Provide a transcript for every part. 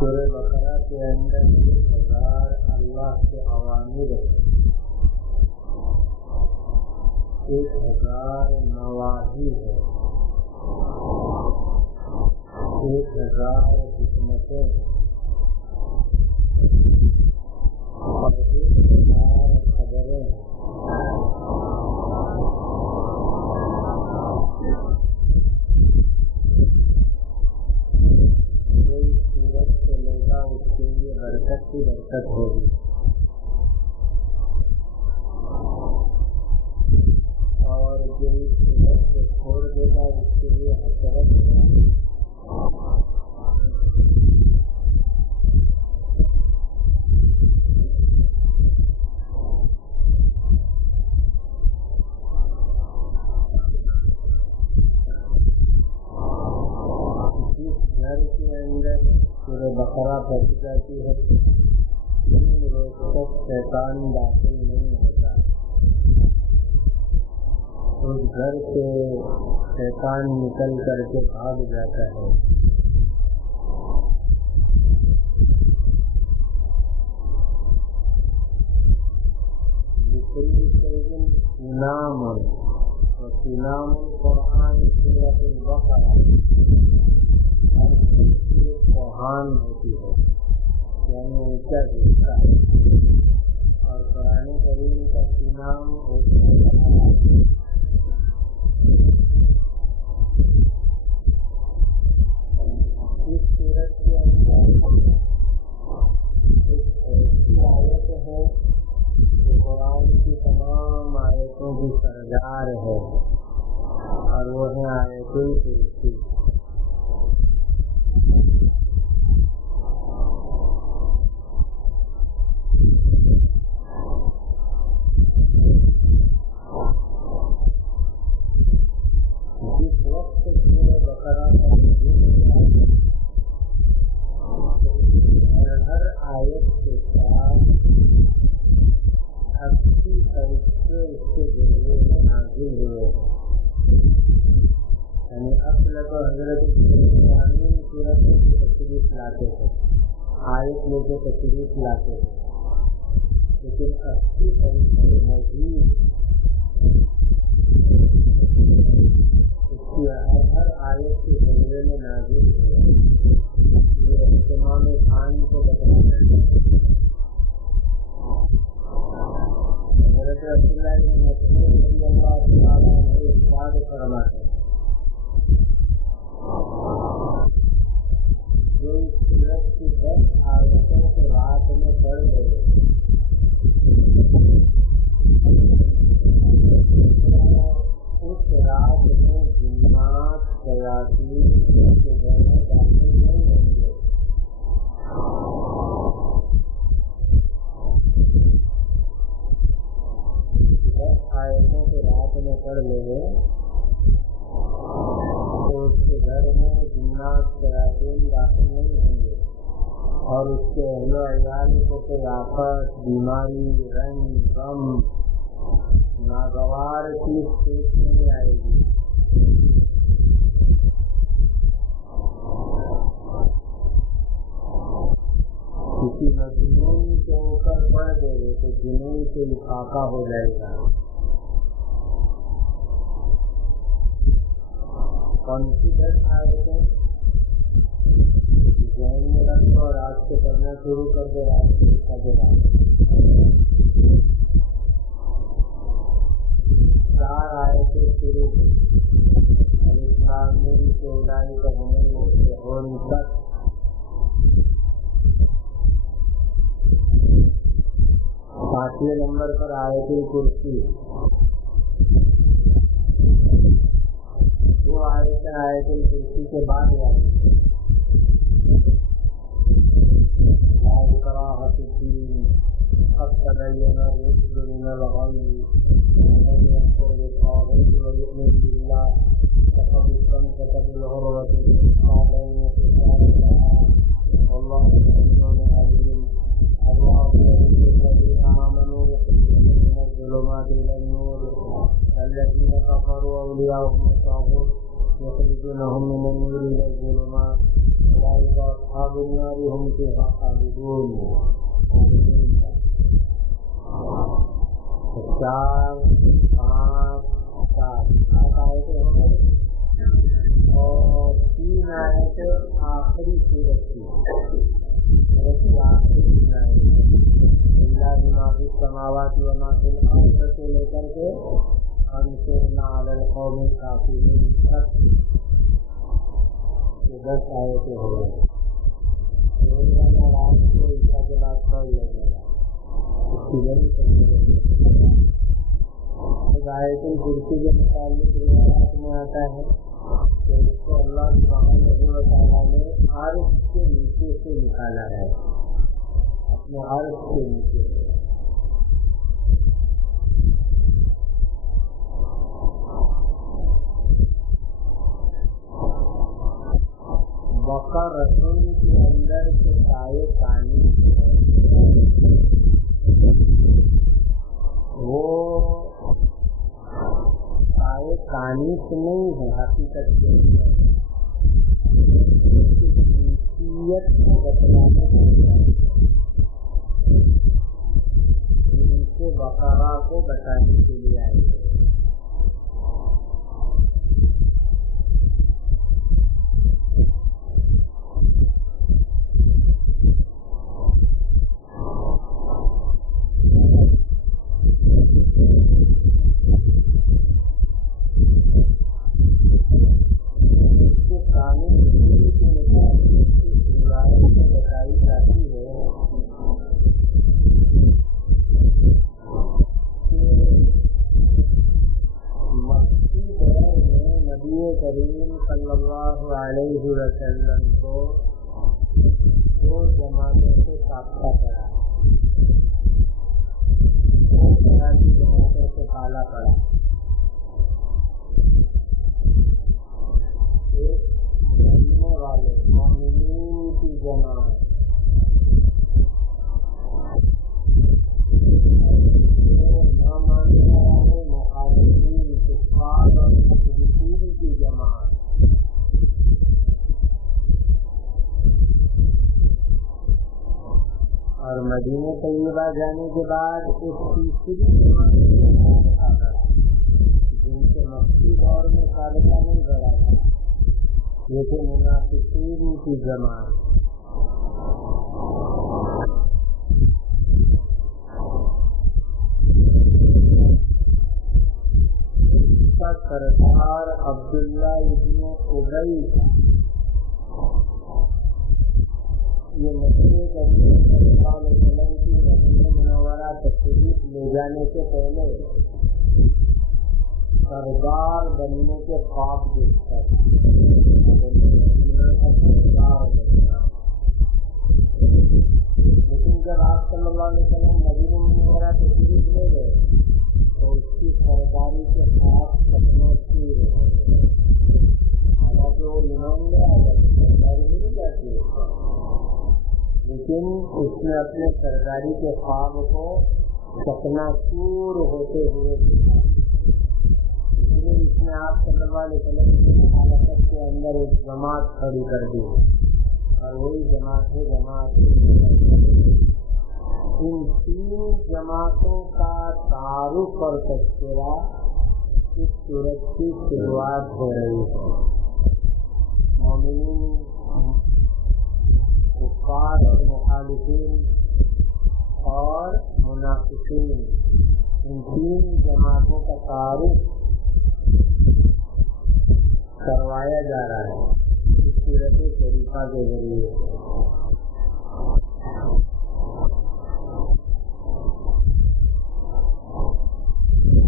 سورہ بقرہ کے اندر 1000 اللہ کے اوامر ہیں، 1000 نواہی ہے، 1000 حکمتیں ہیں اور 1000 خبریں ہیں۔ کوئی سورت چلے گا اس کے لیے برکت کی برکت ہوگی، اور جو اس سورت کو چھوڑ دے گا اس کے لیے حسرت ہوگی۔ گھر کے اندر سورہ بقرہ پڑھی جاتی ہے، 3 روز تک شیطان داخل نہیں ہوتا، اس گھر سے شیطان نکل کر کے بھاگ جاتا ہے۔ لکل شیء انعام وانعام القرآن سورۃ البقرہ کوہان ہوتی ہے، یعنی اونچا حصہ، اور قرآن کریم کا انعام ہوتا ہے۔ اس سورت کے اندر ایک ایسی آیت ہے جو قرآن کی تمام آیتوں کی سردار ہے، اور وہ ہے آیت الکرسی۔ جس وقت سورہ بقرہ کا ہر آیت کے ساتھ 80 فرشتے اس کے ذریعے میں نازل ہوئے، یعنی اصل تو حضرت سورت کی تشریف لاتے تھے، آیت لے کے تشریف لاتے تھے، لیکن 80 فرشتے مزید اس کی ہر آیت کے ذریعے میں نازل ہوئے۔ یہ اہتمام خان کو بتانا ہے۔ حضرت عبداللہ بن مسعود رضی اللہ تعالیٰ عنہ ارشاد فرماتے ہیں، جو اس سورت کی 10 آیتوں کو رات میں پڑھ گئے، اس رات میں جنات شیاطین کے گھر میں داخل نہیں ہوں گے۔ 10 آیتوں کو رات میں پڑھ لے گئے تو اس کے گھر میں جنات شیاطین داخل نہیں ہوں گے، اور اس کے اہل و عیال کو کوئی آفت، بیماری، رنج، غم، ناگوار چیز پیش نہیں آئے گی۔ کسی مجنون کے اوپر پڑ دے گے تو جنون سے افاقہ ہو جائے گا۔ کون سی 10 آیتیں ذہن میں رکھو اور آج سے پڑھنا شروع کر دو، رات سے لکھا کے بعد 4 آیتیں شروع الاسلام سے اولئک هم المفلحون تک۔ پانچویں نمبر پر آیت الکرسی، 2 آیتیں آیت الکرسی کے بعد آئی، لا اکراہ فی الدین قد تبین الرشد من الغی ومن یکفر بالطاغوت ویؤمن باللہ فقد استمسک بالعروة الوثقی لا انفصام لها واللہ سمیع علیم۔ اللہ الذین آمنوا یخرجون من الظلمات إلى النور الذين كفروا أولياؤهم الطاغوت يخرجونهم من النور إلى الظلمات أولئك اصحاب النار هم فيها خالدون. 4 5 7 آیتیں ہیں اور 3 آیتیں آخری سورت کی آخری 3 آیتیں اللہ ما فی السماوات و ما فی الارض سے لے کر کے انصرنا علی القوم الکافرین تک یہ 10 آیتیں ہو گئی. رات کو عشاء کے بعد پڑھ لے گا اس کی وجہ آیت الکرسی کے متعلق روایات میں آتا ہے کہ اس کو اللہ سبحانہ و تعالیٰ نے عرش کے نیچے سے نکالا ہے، اپنے عرش کے نیچے سے. بقر رسول کے اندر کے سائے کانی وہ سائے کانیس نہیں ہے، حقیقت کے حیثیت کو بتلانے ان سے بقرہ کو بتانے کے لیے آئے ہیں. کریم صلی اللہ علیہ وسلم کو 2 جماعتوں سے سابقہ پڑا، 2 طرح کی جماعتوں سے پالا پڑا. ایک ماننے والے مومنین کی جماعت، نہ ماننے والے مخالفین کفار اور مشرکین کی جماعت. اور مدینہ طیبہ جانے کے بعد اس تیسری جماعت جن سے مکی دور میں سابقہ نہیں بڑھا تھا، لیکن منافقین کی جماعت. سردار عبداللہ ابن ابی یہ نبی کریم صلی اللہ علیہ وسلم کی مدینہ منورہ تشریف لے جانے سے پہلے سردار بننے کے خواب دیکھتا ہے، لیکن جب آپ صلی اللہ علیہ وسلم مدینہ منورہ تشریف لے گئے تو اس کی سرداری کے خواب سپنے کی حالانکہ وہ ایمان لے آیا سرداری نہیں جاتی ہے، لیکن اس نے اپنے سرداری کے خواب کو سپنا چور ہوتے ہوئے دیکھا. اس لیے اس نے آپ صلی اللہ علیہ وسلم کی حالت کے اندر ایک جماعت کھڑی کر دی اور وہی جماعت ہے جماعت. ان 3 جماعتوں کا تعارف اور تذکرہ اس سورت کی شروعات ہو رہی ہے. مومنین، کفار اور مخالفین اور منافقین، ان 3 جماعتوں کا تعارف کروایا جا رہا ہے اس سورت شریفہ کے ذریعے.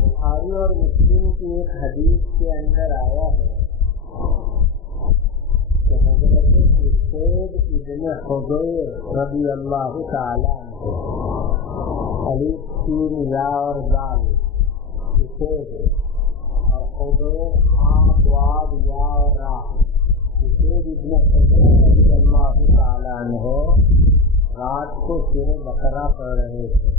بخاری اور مسلم کی ایک حدیث کے اندر آیا ہے کہ حضرت اسید ابن حضیر رضی اللہ تعالیٰ عنہ، الف سین یا اور دال، اسید اور حضیر آب واب یا اور را، اسید ابن حضیر رضی اللہ تعالیٰ عنہ رات کو سورہ بقرہ پڑھ رہے تھے.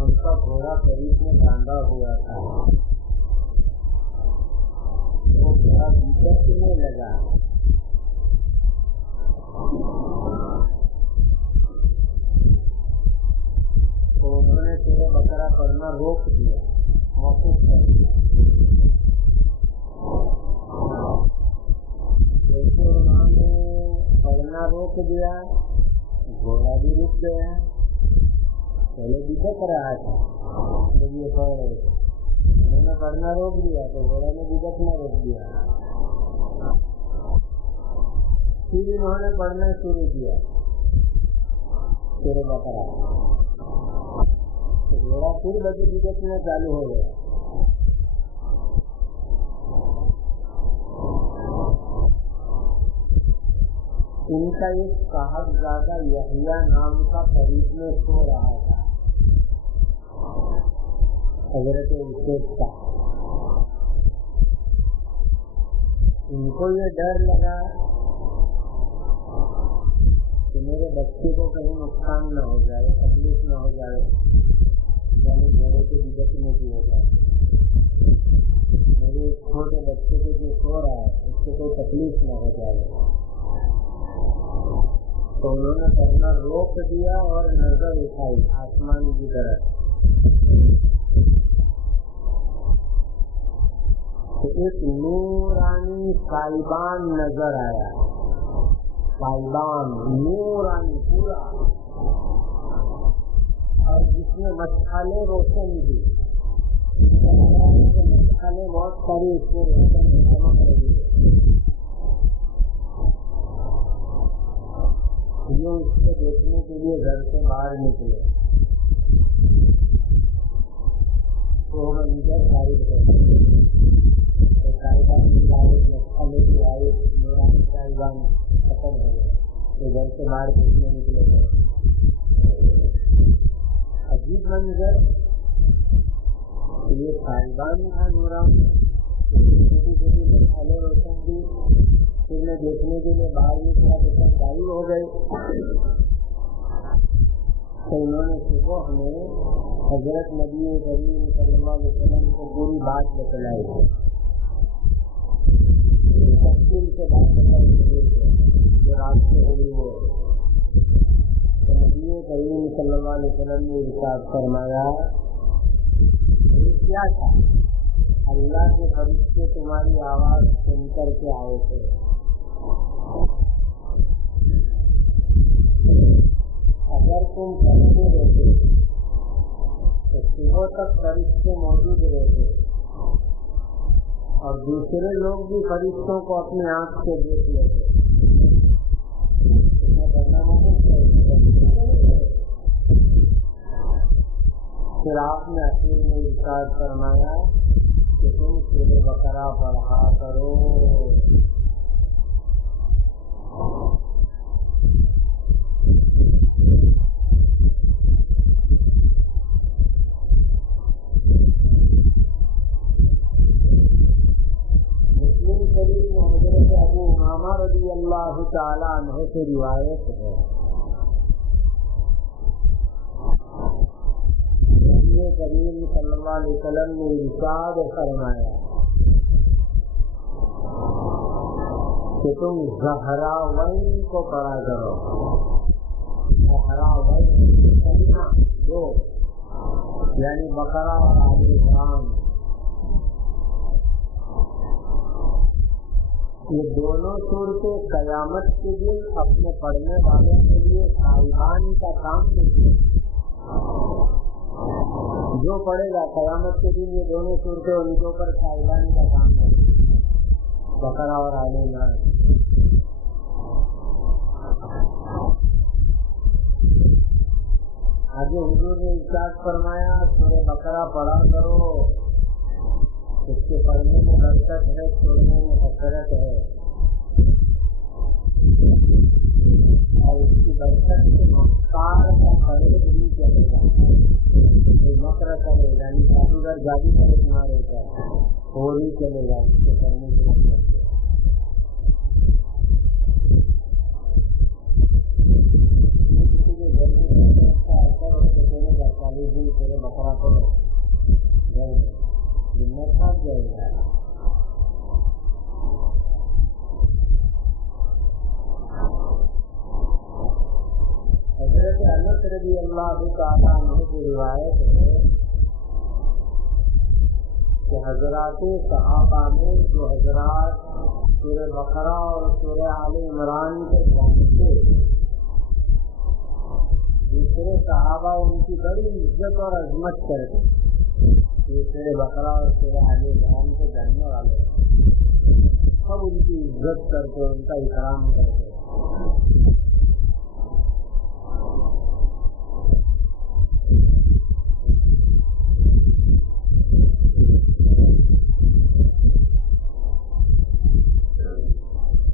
ان کا گھوڑا قریب میں باندھا ہوا تھا. وہ روک دیا، موقف کر دیا. جیسے انہوں نے پڑھنا روک دیا، گھوڑا بھی رک گیا. پہلے بدعت رہا تھا جب یہ پڑھ رہے تھے، انہوں نے پڑھنا روک دیا تو گھوڑا نے بدعت نہ روک دیا. پھر انہوں نے پڑھنا شروع کیا سورہ بقرہ، تو گھوڑا پھر بدعت میں چالو ہو گیا. ان کا ایک صاحبزادہ یحییٰ نام کا قریب میں سو رہا تھا، حضرت یوسف کا. ان کو یہ ڈر لگا کہ میرے بچے کو کہیں نقصان نہ ہو جائے، تکلیف نہ ہو جائے، یعنی گھوڑے کے بدعت میں بھی ہو جائے. میرے چھوٹے بچے کو جو سو رہا ہے اس کو کوئی تکلیف نہ ہو جائے. تو انہوں نے پڑھنا روک دیا اور نظر اٹھائی آسمان کی طرف. تو ایک نورانی سائبان نظر آیا، سائبان نورانی پورا، اور جس میں مشعلیں روشن بھی، مشعلیں بہت ساری اس میں روشن چمک رہی ہے. یہ اس کو دیکھنے کے لیے گھر سے باہر نکلے تو منظر خارج کرتے صاحبان کی آئے، مسئلے کی آئے، نورانی صاحبان ختم ہو گئے تو گھر سے باہر دیکھنے نکلے. عجیب منظر، یہ صاحبان تھا نورانی، چھوٹی چھوٹی مسئلے روشن تھی. پھر میں دیکھنے کے لیے باہر نکلا تو سرکاری ہو گئے. تو انہوں نے صبح میں حضرت نبی کریم صلی اللہ علیہ وسلم کو پوری بات بتلائی، تفصیل سے بات بتائی جو رات سے ہوئی وہ. تو نبی کریم صلی اللہ علیہ وسلم نے ارشاد فرمایا کیا تھا؟ اللہ کے فرشتے تمہاری آواز سن کر کے آئے تھے. اگر تم پڑھتے رہتے تو صبح تک فرشتے موجود رہتے اور دوسرے لوگ بھی فرشتوں کو اپنی آنکھ سے دیکھ لیتے. پھر آپ نے اخیر میں ارشاد فرمایا کہ تم سورہ بقرہ پڑھا کرو. مسلم شریف میں حضرت ابو امامہ رضی اللہ تعالیٰ عنہ سے روایت ہے، نبی کریم صلی اللہ علیہ وسلم نے ارشاد فرمایا کہ تم زہراوین کو پڑھا کرو. زہراوین دو یعنی بقرہ اور آل عمران، یہ دونوں صورتیں قیامت کے دن اپنے پڑھنے والوں کے لیے صاحبان کا کام دیتی ہے. جو پڑھے گا قیامت کے دن یہ دونوں صورتیں ان کے اوپر صاحبان کا کام ہے، بقرہ اور آل عمران. آگے حضور نے ارشاد فرمایا سورہ بقرہ پڑھا کرو، اس کے پڑھنے میں برکت ہے، چھوڑنے میں حسرت ہے. اور اس کی برکت سے مختار کا خرید بھی چلے گا، مکر کرے گا، یعنی جادوگر جادو کرے تمہارے اوپر وہ بھی چلے گا اس کے کرنے کے لیے. بقرہ کرو گھر میں جنت بھاگ جائے گا. حضرت انس رضی اللہ تعالیٰ عنہ کی روایت ہے کہ حضرات صحابہ نے جو حضرات سورہ بقرہ اور سورہ آل عمران کے جانتے، دوسرے صحابہ ان کی بڑی عزت اور عظمت کرتے، یہ سورہ بقرہ اور سورہ آل عمران کے جاننے والے سب ان کی عزت کرتے، ان کا اکرام کرتے۔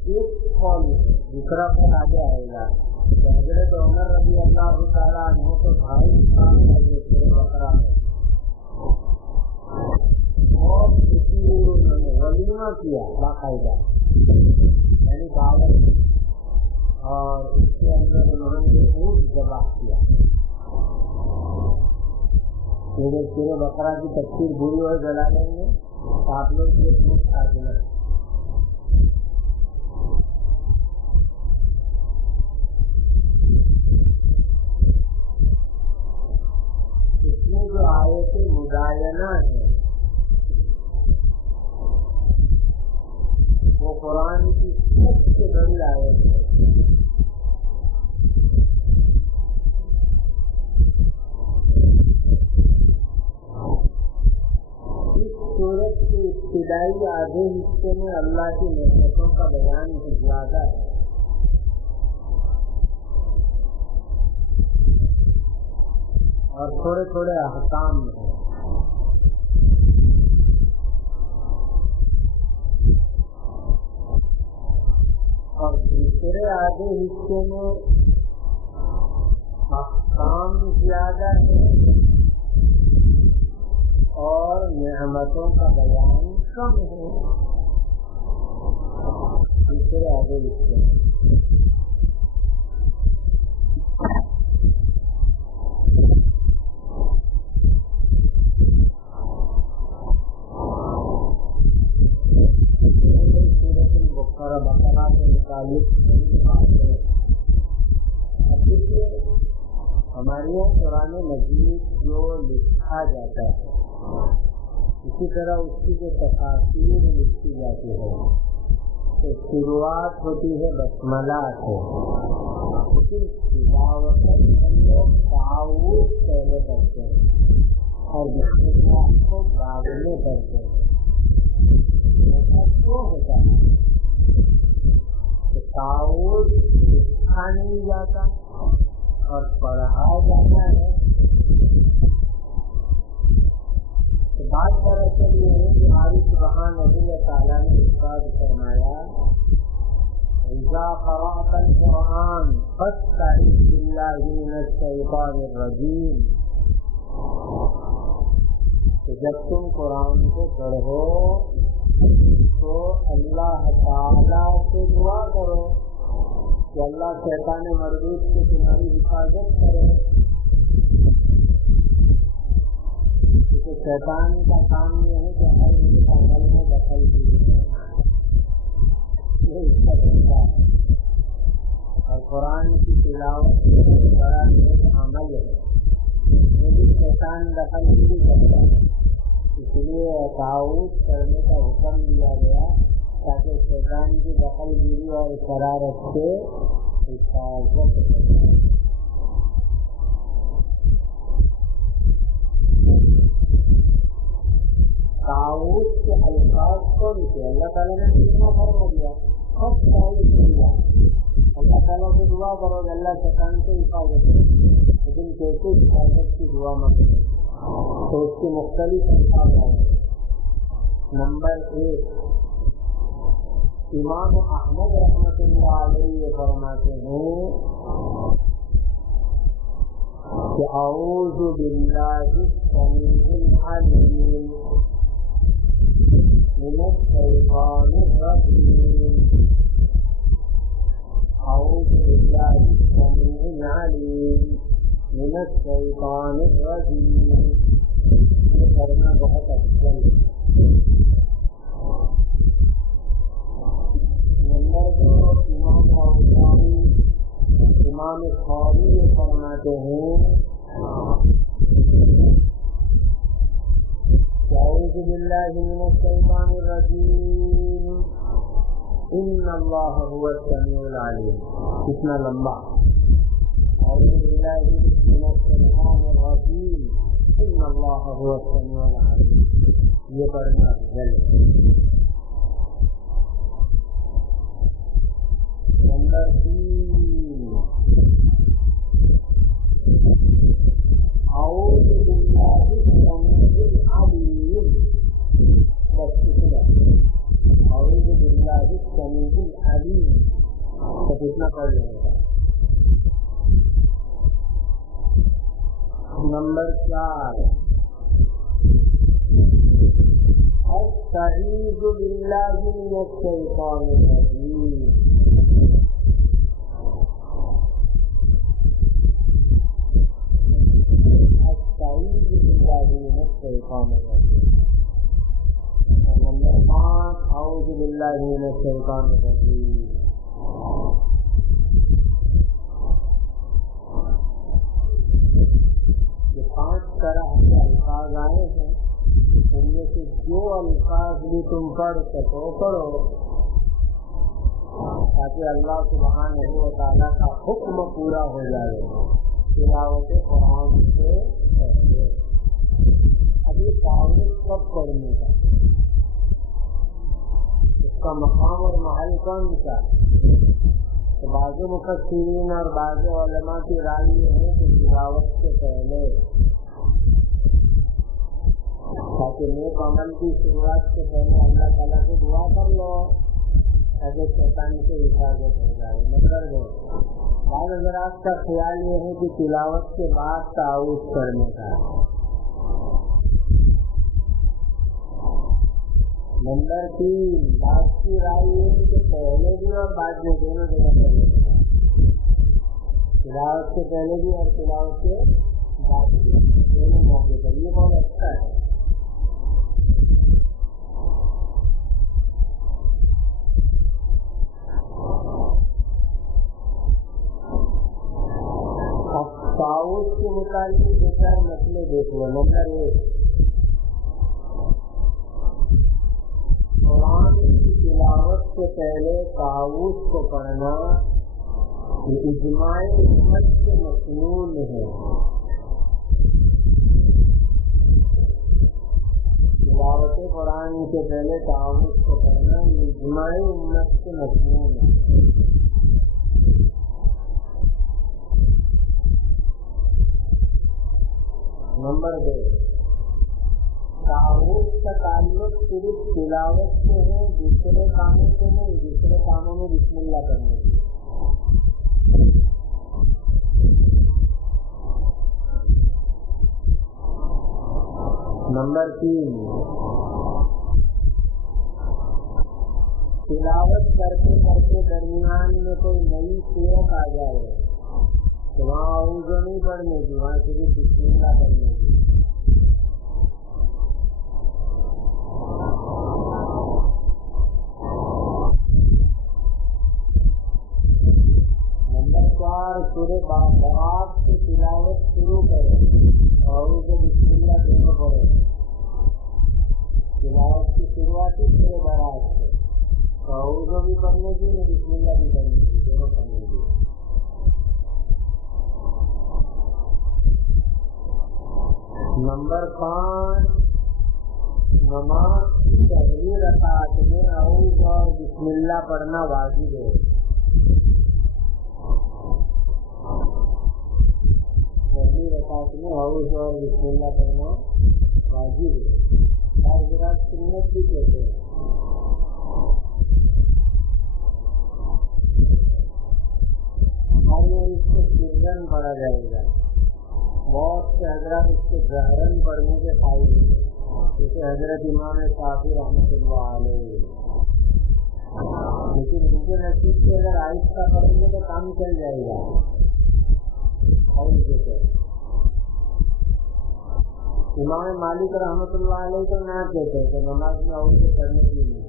ایک قول دوسرا قول آگے آئے گا کہ حضرت عمر رضی اللہ تعالیٰ عنہ کو بھائی سورہ بقرہ اور کسی نے ولیمہ کیا باقاعدہ، یعنی دعوت، اور اس کے اندر انہوں نے اونٹ ذبح کیا۔ سورہ بقرہ کی تفسیر بری اور جلالین میں آپ لوگ یہ اونٹ آدمی جو آیت مداینہ ہے وہ قرآن کی سب سے بڑی آیت ہے۔ اس سورت کے ابتدائی آدھے حصے میں اللہ کی نعمتوں کا بیان زیادہ ہے، اور تھوڑے تھوڑے احکام ہیں۔ اور دوسرے آدھے حصے میں احکام زیادہ ہے اور نعمتوں کا بیان کم ہے دوسرے آدھے حصے میں۔ بقرہ کے متعلق ہمارے یہاں قرآن مجید جو لکھا جاتا ہے، اسی طرح اس کی جو تفاسیر لکھی جاتی ہے تو شروعات ہوتی ہے بسملہ سے، لیکن تلاوت ہم لوگ تعاوذ پہلے کرتے ہیں اور بسم اللہ کو بعد میں کرتے ہیں۔ ایسا کیوں ہوتا ہے؟ تعاوذ لکھا نہیں جاتا اور پڑھا جاتا ہے، تو بات دراصل یہ ہے کہ ہماری سبحان اللہ تعالیٰ نے ارشاد فرمایا اذا قرأت القرآن فاستعذ باللہ من الشیطان الرجیم، کہ جب تم قرآن کو پڑھو تو اللہ تعالیٰ سے دعا کرو کہ اللہ شیطان مردود سے تمہاری حفاظت کرے، کیونکہ شیطان کا کام یہ ہے کہ ہر ایک عمل میں دخل دے، یہ اس کا طریقہ ہے۔ اور قرآن کی تلاوت بڑا نیک عمل ہے، یہ بھی شیطان دخل نہیں کرتا، اس لیے تعاوذ کرنے کا حکم دیا گیا تاکہ شیطان کی دخل گیری اور شرارت سے حفاظت ہو۔ تعاوذ کے الفاظ کو لکھے اللہ تعالیٰ نے کتنا فرق دیا، سب تعاوذ دیا، اللہ تعالیٰ سے دعا کرو کہ اللہ شیطان سے حفاظت کرے، لیکن کیسے حفاظت کی دعا مانگتے تو اس کے مختلف الفاظ ہیں۔ نمبر 1، امام احمد رحمۃ اللہ علیہ فرماتے ہیں کہ اعوذ باللہ السمیع العلیم من الشیطان الرجیم، اعوذ باللہ السمیع العلیم من الشیطان الرجیم، یہ کرنا بہت افضل ہے۔ نمبر 2، امام خاوی فرماتے ہیں اعوذ باللہ بالله من الشيطان الرجيم إن الله هو السميع العليم. کتنا لمبا. أعوذ بالله من الشيطان الرجيم إن الله هو السميع العليم. یہ پڑھنا افضل ہے. نمبر 3 أعوذ بالله السميع العليم. بس کتنا أعوذ بالله السميع العليم تو کتنا پڑھ لیں گے. نمبر 4 استعيذ بالله من الشيطان الرجيم. استعيذ بالله من الشيطان الرجيم. نمبر 5 اعوذ بالله من الشيطان الرجيم. یہ 5 طرح کے الفاظ آئے ہیں، ان میں سے جو الفاظ بھی تم پڑھ سکو پڑھو، تاکہ اللہ سبحانہ و تعالیٰ کا حکم پورا ہو جائے تلاوت قرآن سے پہلے. اب یہ تعارف کب پڑھنے کا، اس کا مقام اور محل کون سا؟ تو بعض مفسرین اور بعض علماء کی رائے یہ ہے کہ تلاوت سے پہلے، تاکہ نیک عمل کی شروعات سے پہلے اللہ تعالیٰ سے دعا کر لو تاکہ شیطان سے حفاظت ہو جائے. نمبر 2 بعض حضرات کا خیال یہ ہے کہ تلاوت کے بعد تعوذ کرنے کا. نمبر 3 بعض کی رائے یہ ہے کہ پہلے بھی اور بعد میں دونوں جگہ کرنے کا، تلاوت سے پہلے بھی اور تلاوت کے بعد بھی دونوں موقع پر. یہ بہت اچھا ہے. تعوذ کے متعلق 2 مسئلے دیکھ لو. نمبر 1 قرآن کی تلاوت سے پہلے تعوذ کو پڑھنا یہ اجماع امت سے مسنون ہے. تلاوت قرآن سے پہلے تعوذ کو پڑھنا یہ اجماع امت سے مسنون ہے. نمبر 2 تعوذ کا تعلق صرف تلاوت سے ہے، دوسرے کاموں سے نہیں. دوسرے کاموں میں بسم اللہ کرنے سے. نمبر 3 تلاوت کرتے کرتے درمیان میں کوئی نئی صورت آ جائے تو وہاں اعوذ نہیں پڑھنے کی، وہاں صرف بسم اللہ کرنے کی. نمبر 4 سورہ بقرہ سے تلاوت شروع کرے، اعوذ بسم اللہ دونوں پڑھے. تلاوت کی شروعات ہی سورہ بقرہ سے، اعوذ بھی پڑھنے کی، بسم اللہ بھی پڑھنے کی، دونوں پڑھنے کی. نمبر 5 نماز کی پہلی رکعت میں اعوذ اور بسم اللہ پڑھنا واجب ہے. پہلی رکعت میں اعوذ اور بسم اللہ پڑھنا واجب ہے. اور حضرات سنت بھی کہتے ہیں. اور اس کو سرن پڑھا جائے گا. بہت سے حضرات اس کو جہرن پڑھنے کے قائل ہیں، جیسے حضرت امام شافعی رحمۃ اللہ علیہ. لیکن مجھے نصیب سے اگر آہستہ پڑھیں گے تو کام چل جائے گا. امام مالک رحمۃ اللہ علیہ تو نہ کہتے کہ نماز میں اور سے پڑھنے کی نہیں.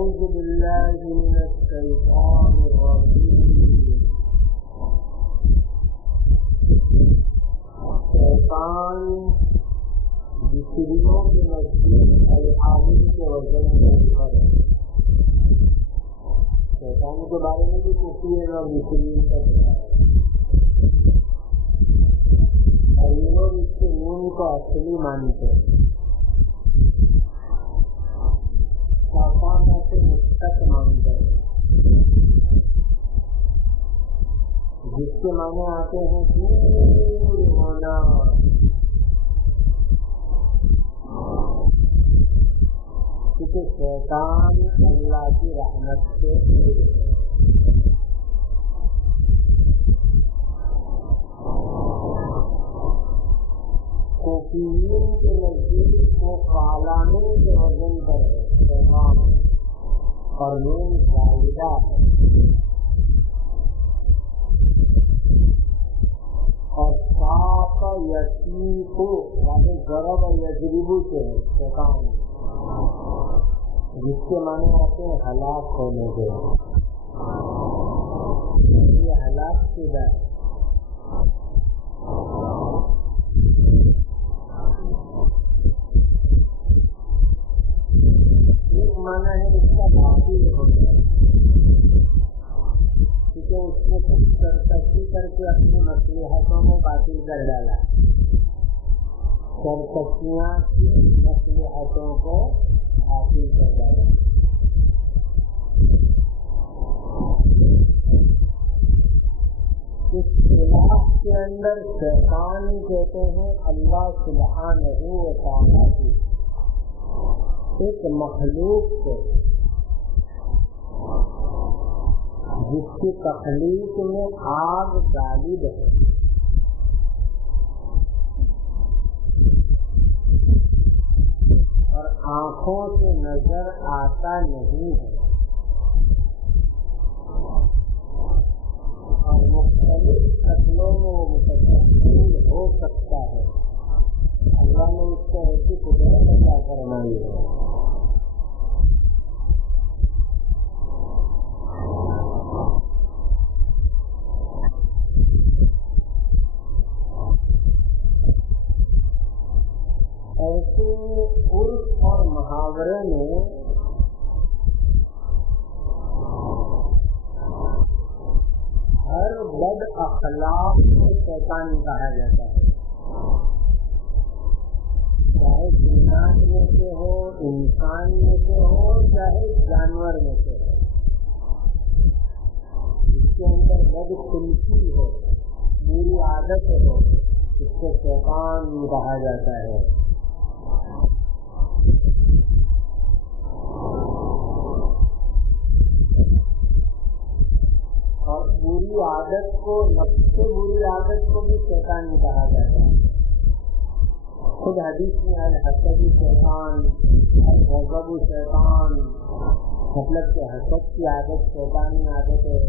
أعوذ بالله من الشيطان الرجيم. شیطان بسریوں کے نزدیک العالم کے وزن پر ہے. شیطان کے بارے میں بھی پوچھیے اور بسریوں کا بتایا اور یہ لوگ اس کے نون کو اصلی مانتے ہیں. شیطان ایسے مستق مانتے ہیں جس کے معنی آتے ہیں دور ہونا. کیونکہ شیطان اللہ کی رحمت سے دور ہے. کوفیین کے نزدیک وہ کالانوں کے وزن پر ہے شیطان اور نون زائدہ ہے. اور صاف یسیق یعنی ضرب یضرب سے ہے شیطان جس کے معنی آتے ہیں ہلاک ہونے کے. یہ ہلاک شدہ ہے. ایک معنی ہے اس کا باطل ہونا کیونکہ اس نے سرکشی کر کے اپنی مصلحتوں کو باطل کر ڈالا. سرکشیاں کی مصلحتوں کو حاصل کر ڈالا. اس خلاف کے اندر شیطان کہتے ہیں اللہ سبحانہ و تعالیٰ کی ایک مخلوق کو جس کی تخلیق میں آگ غالب ہے اور آنکھوں سے نظر آتا نہیں ہے اور مختلف شکلوں میں وہ متشکل ہو سکتا ہے. اللہ نے اس کو ایسی قدرت عطا فرمائی ہے. ایسے عرف اور محاورے میں ہر بد اخلاق کو شیطان کہا جاتا ہے. چاہے انسان میں سے ہو انسان میں سے ہو چاہے جانور میں سے ہو جس کے اندر بد خلقی ہو بری عادت ہو اس کو شیطان کہا جاتا ہے. اور بری عادت کو نفس سے بری عادت کو بھی شیطان کہا جاتا ہے. خود حدیث میں الحسد شیطان الغضب شیطان مطلب کہ حسد کی عادت شیطانی عادت ہے,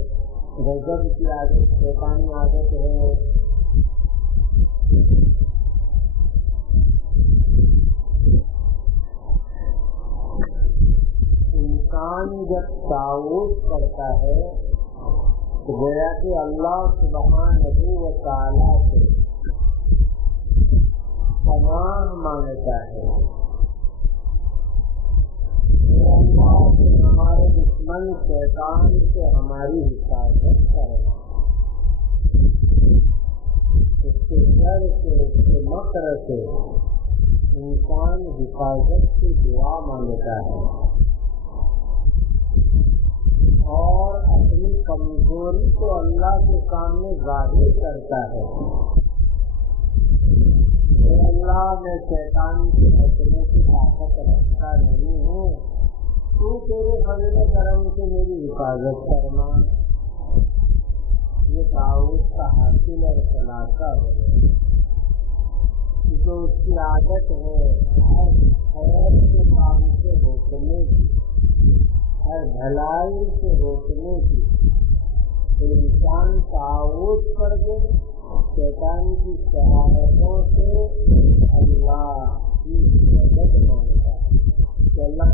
غضب کی عادت شیطانی عادت ہے. انسان جب تعوذ کرتا ہے تو گویا کہ اللہ سبحانہ و تعالیٰ سے پناہ مانگتا ہے. ہمارے دشمن شیطان سے ہماری حفاظت کرنا, اس کے شر سے اس کے مکر سے انسان حفاظت کی دعا مانگتا ہے اور اپنی کمزوری کو اللہ کے سامنے ظاہر کرتا ہے. اللہ میں شیطان کی حکموں کی طاقت رکھتا نہیں ہوں, تو تیرے فضل کرم سے میری حفاظت کرنا. یہ تعوذ کا حاصل اور خلاصہ ہو جو اس کی عادت ہے ہر خیر کے کام سے روکنے کی, ہر بھلائی سے روکنے کی. انسان تعوذ کر دے شیطان کی شہادتوں سے اللہ کی مدد مانگتا ہے کہ اللہ